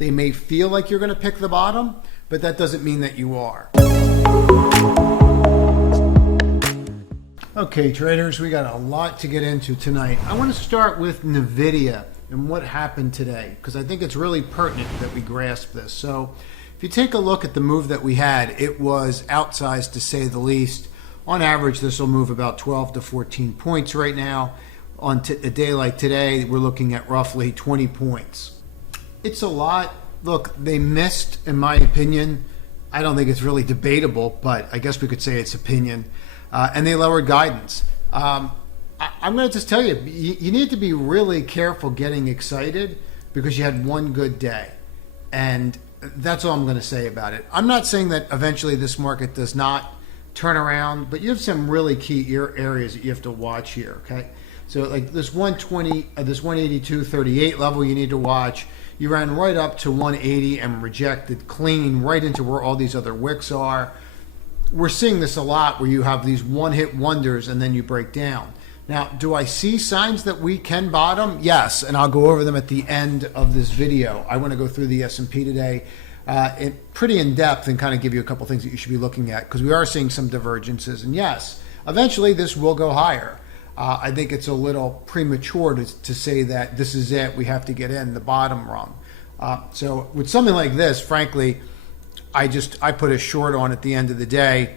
They may feel like you're going to pick the bottom, but that doesn't mean that you are. Okay, traders, we got a lot to get into tonight. I want to start with NVIDIA and what happened today, because I think it's really pertinent that we grasp this. So if you take a look at the move that we had, it was outsized to say the least. On average, this will move about 12 to 14 points right now. On a day like today, we're looking at roughly 20 points. It's a lot. Look, they missed, in my opinion. I don't think it's really debatable, but I guess we could say it's opinion. And they lowered guidance. I'm going to just tell you, you need to be really careful getting excited because you had one good day. And that's all I'm going to say about it. I'm not saying that eventually this market does not turn around, but you have some really key areas that you have to watch here, okay? So like this 120, this 182.38 level you need to watch. You ran right up to 180 and rejected clean right into where all these other wicks are. We're seeing this a lot where you have these one-hit wonders and then you break down. Now, do I see signs that we can bottom? Yes, and I'll go over them at the end of this video. I want to go through the S&P today pretty in depth and kind of give you a couple things that you should be looking at because we are seeing some divergences. And yes, eventually this will go higher. I think it's a little premature to say that this is it, we have to get in the bottom rung. So with something like this, frankly, I put a short on at the end of the day.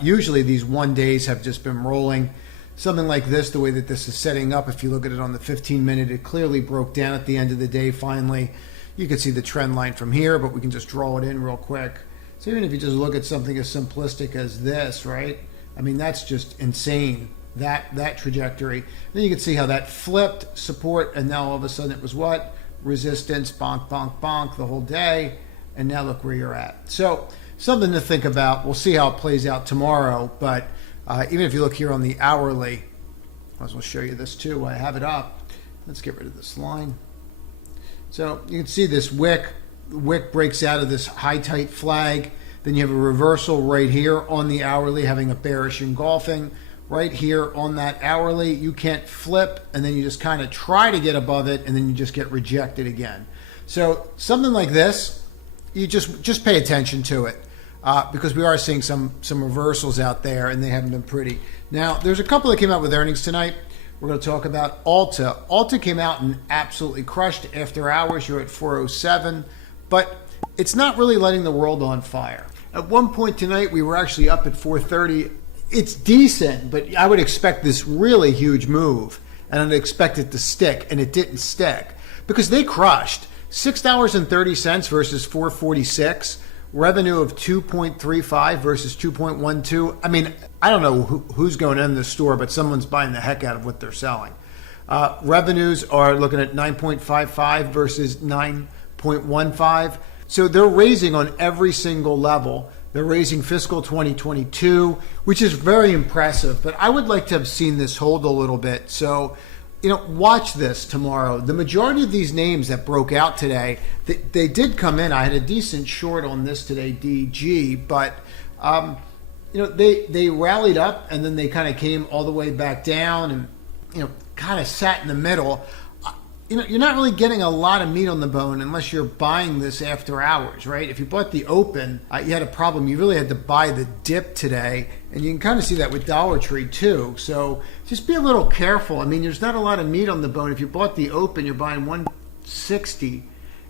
Usually these 1 days have just been rolling. Something like this, the way that this is setting up, if you look at it on the 15-minute, it clearly broke down at the end of the day finally. You can see the trend line from here, but we can just draw it in real quick. So even if you just look at something as simplistic as this, right? I mean, that's just insane, that trajectory. Then you can see how that flipped support, and now all of a sudden it was what? Resistance, bonk, bonk, bonk the whole day. And now look where you're at. So something to think about. We'll see how it plays out tomorrow. But even if you look here on the hourly, I will show you this too. I have it up. Let's get rid of this line. So you can see this wick. The wick breaks out of this high tight flag. Then you have a reversal right here on the hourly, having a bearish engulfing. Right here on that hourly, you can't flip, and then you just kind of try to get above it, and then you just get rejected again. So something like this, you just pay attention to it because we are seeing some reversals out there and they haven't been pretty. Now, there's a couple that came out with earnings tonight. We're going to talk about Alta. Alta came out and absolutely crushed after hours. You're at 407, but it's not really lighting the world on fire. At one point tonight, we were actually up at 430. It's decent, but I would expect this really huge move and I'd expect it to stick, and it didn't stick because they crushed. $6.30 versus $4.46, revenue of $2.35 versus $2.12. I mean, I don't know who's going in the store, but someone's buying the heck out of what they're selling. Revenues are looking at $9.55 versus $9.15. So they're raising on every single level. They're raising fiscal 2022, which is very impressive. But I would like to have seen this hold a little bit. So, watch this tomorrow. The majority of these names that broke out today, they did come in. I had a decent short on this today, DG, but they rallied up and then they kind of came all the way back down and kind of sat in the middle. You're not really getting a lot of meat on the bone unless you're buying this after hours, right? If you bought the open, you had a problem. You really had to buy the dip today, and you can kind of see that with Dollar Tree too. So just be a little careful. I mean, there's not a lot of meat on the bone. If you bought the open, you're buying $160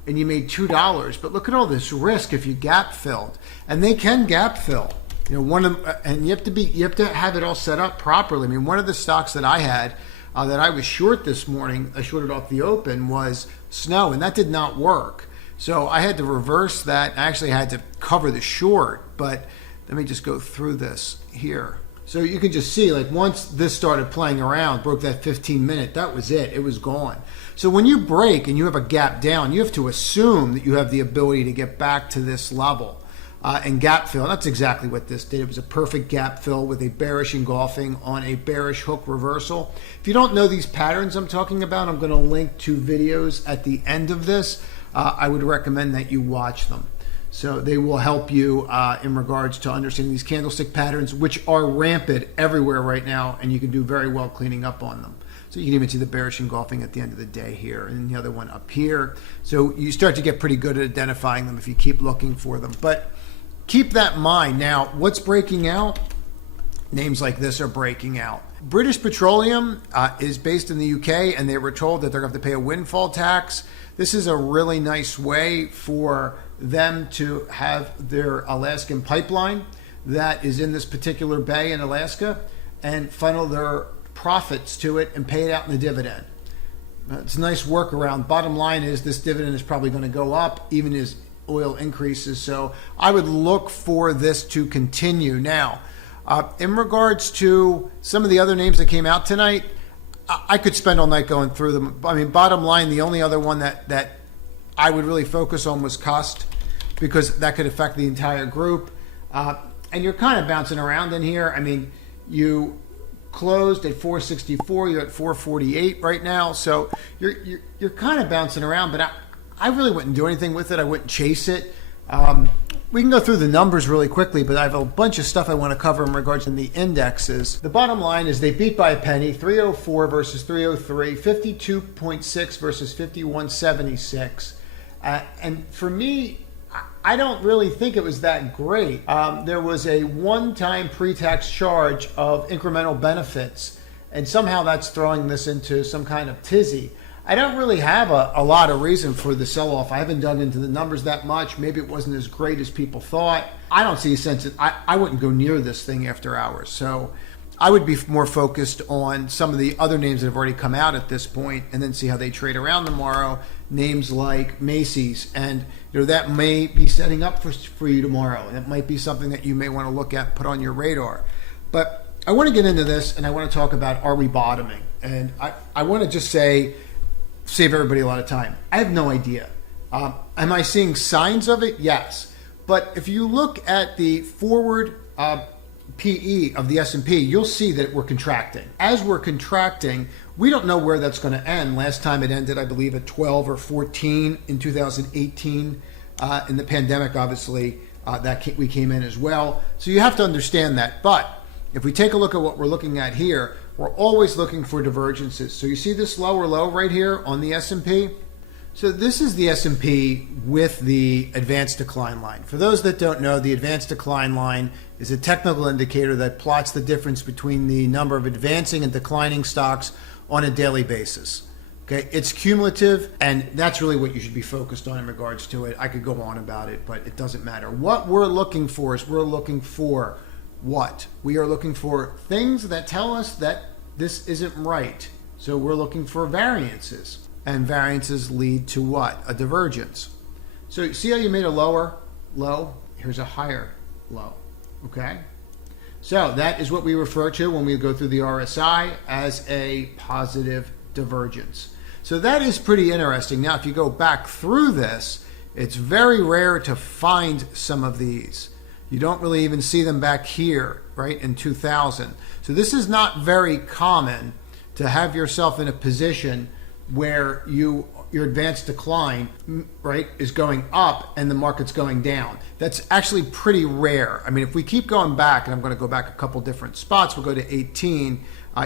and you made $2. But look at all this risk if you gap filled, and they can gap fill. And you have to have it all set up properly. I mean, one of the stocks that I had that I was short this morning, I shorted off the open, was Snow, and that did not work. So I had to reverse that. I actually had to cover the short, but let me just go through this here. So you can just see, like, once this started playing around, broke that 15-minute, that was it. It was gone. So when you break and you have a gap down, you have to assume that you have the ability to get back to this level. And gap fill, that's exactly what this did. It was a perfect gap fill with a bearish engulfing on a bearish hook reversal. If you don't know these patterns I'm talking about, I'm going to link to videos at the end of this. I would recommend that you watch them. So they will help you in regards to understanding these candlestick patterns, which are rampant everywhere right now, and you can do very well cleaning up on them. So you can even see the bearish engulfing at the end of the day here, and the other one up here. So you start to get pretty good at identifying them if you keep looking for them. But keep that in mind. Now, what's breaking out? Names like this are breaking out. British Petroleum is based in the UK, and they were told that they're going to have to pay a windfall tax. This is a really nice way for them to have their Alaskan pipeline that is in this particular bay in Alaska and funnel their profits to it and pay it out in the dividend. It's a nice workaround. Bottom line is this dividend is probably going to go up even as oil increases. So I would look for this to continue. Now, in regards to some of the other names that came out tonight, I could spend all night going through them. I mean, bottom line, the only other one that I would really focus on was Cust, because that could affect the entire group. And you're kind of bouncing around in here. I mean, you closed at 464, you're at 448 right now. So you're kind of bouncing around, but I really wouldn't do anything with it. I wouldn't chase it. We can go through the numbers really quickly, but I have a bunch of stuff I want to cover in regards to the indexes. The bottom line is they beat by a penny, 304 versus 303, 52.6 versus 51.76. And for me, I don't really think it was that great. There was a one-time pre-tax charge of incremental benefits, and somehow that's throwing this into some kind of tizzy. I don't really have a lot of reason for the sell-off. I haven't dug into the numbers that much. Maybe it wasn't as great as people thought. I don't see a sense that I wouldn't go near this thing after hours. So I would be more focused on some of the other names that have already come out at this point and then see how they trade around tomorrow. Names like Macy's, and that may be setting up for you tomorrow. And it might be something that you may want to look at, put on your radar. But I want to get into this, and I want to talk about, are we bottoming? And I want to just save everybody a lot of time. I have no idea. Am I seeing signs of it? Yes. But if you look at the forward PE of the S&P, you'll see that we're contracting. As we're contracting, we don't know where that's going to end. Last time it ended, I believe, at 12 or 14 in 2018. In the pandemic, obviously, we came in as well. So you have to understand that. But if we take a look at what we're looking at here, we're always looking for divergences. So you see this lower low right here on the S&P? So this is the S&P with the advanced decline line. For those that don't know, the advanced decline line is a technical indicator that plots the difference between the number of advancing and declining stocks on a daily basis. Okay, it's cumulative, and that's really what you should be focused on in regards to it. I could go on about it, but it doesn't matter. What we're looking for is we're looking for what? We are looking for things that tell us that this isn't right. So we're looking for variances. And variances lead to what? A divergence. So see how you made a lower low? Here's a higher low. Okay? So that is what we refer to when we go through the RSI as a positive divergence. So that is pretty interesting. Now, if you go back through this, it's very rare to find some of these. You don't really even see them back here, right, in 2000. So this is not very common to have yourself in a position where your advanced decline, right, is going up and the market's going down. That's actually pretty rare. I mean, if we keep going back, and I'm going to go back a couple different spots, we'll go to 18.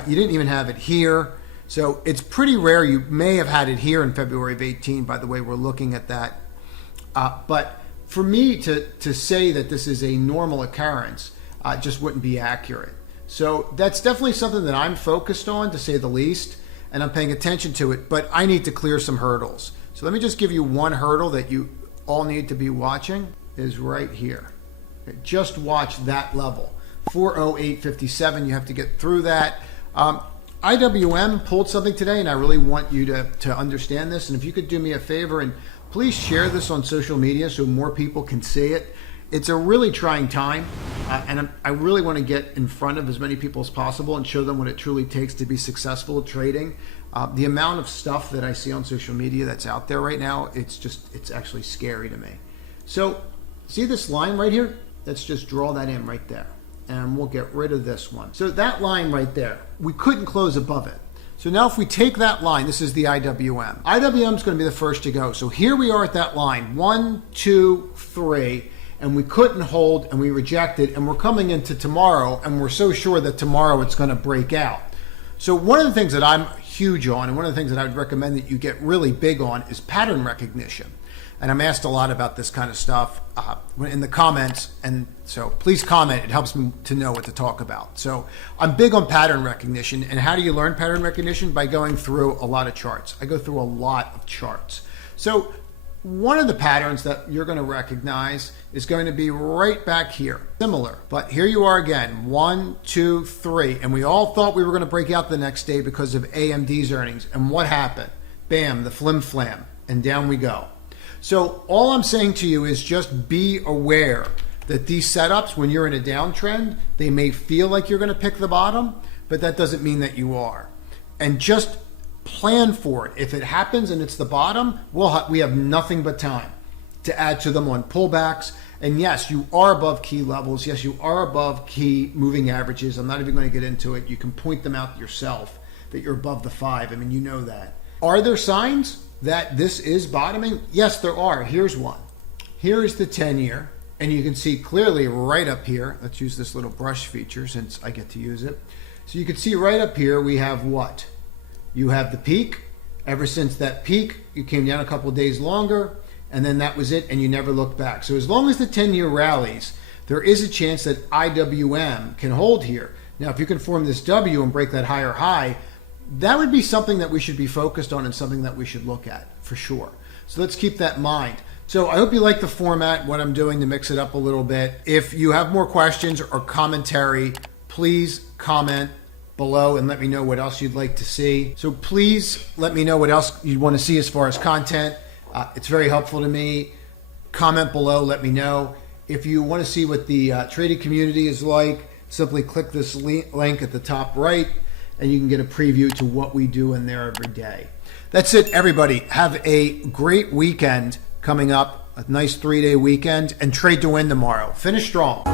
You didn't even have it here. So it's pretty rare. You may have had it here in February of 18, by the way we're looking at that. But for me to say that this is a normal occurrence just wouldn't be accurate. So that's definitely something that I'm focused on, to say the least, and I'm paying attention to it, but I need to clear some hurdles. So let me just give you one hurdle that you all need to be watching, is right here. Okay, just watch that level. 408.57, you have to get through that. IWM pulled something today, and I really want you to understand this. And if you could do me a favor and please share this on social media so more people can see it. It's a really trying time, and I really want to get in front of as many people as possible and show them what it truly takes to be successful at trading. The amount of stuff that I see on social media that's out there right now, it's actually scary to me. So see this line right here? Let's just draw that in right there, and we'll get rid of this one. So that line right there, we couldn't close above it. So now if we take that line, this is the IWM. IWM is going to be the first to go. So here we are at that line, 1, 2, 3. And we couldn't hold, and we rejected, and we're coming into tomorrow, and we're so sure that tomorrow it's going to break out. So one of the things that I'm huge on, and one of the things that I would recommend that you get really big on, is pattern recognition. And I'm asked a lot about this kind of stuff in the comments, and so please comment. It helps me to know what to talk about. So I'm big on pattern recognition. And how do you learn pattern recognition? By going through a lot of charts. I go through a lot of charts. So one of the patterns that you're going to recognize is going to be right back here, similar. But here you are again, 1, 2, 3. And we all thought we were going to break out the next day because of AMD's earnings. And what happened? Bam, the flim flam, and down we go. So all I'm saying to you is just be aware that these setups, when you're in a downtrend, they may feel like you're going to pick the bottom, but that doesn't mean that you are. And just plan for it. If it happens and it's the bottom, we have nothing but time to add to them on pullbacks. And yes, you are above key levels. Yes, you are above key moving averages. I'm not even going to get into it. You can point them out yourself that you're above the 5. I mean, you know that. Are there signs that this is bottoming? Yes, there are. Here's one. Here is the 10-year, and you can see clearly right up here. Let's use this little brush feature since I get to use it. So you can see right up here we have what? You have the peak. Ever since that peak, you came down a couple of days longer, and then that was it, and you never looked back. So as long as the 10-year rallies, there is a chance that IWM can hold here. Now, if you can form this W and break that higher high, that would be something that we should be focused on and something that we should look at for sure. So let's keep that in mind. So I hope you like the format, what I'm doing to mix it up a little bit. If you have more questions or commentary, please comment below and let me know what else you'd like to see. So please let me know what else you'd want to see as far as content. It's very helpful to me. Comment below, let me know. If you want to see what the trading community is like, simply click this link at the top right, and you can get a preview to what we do in there every day. That's it, everybody. Have a great weekend coming up, a nice 3-day weekend, and trade to win tomorrow. Finish strong.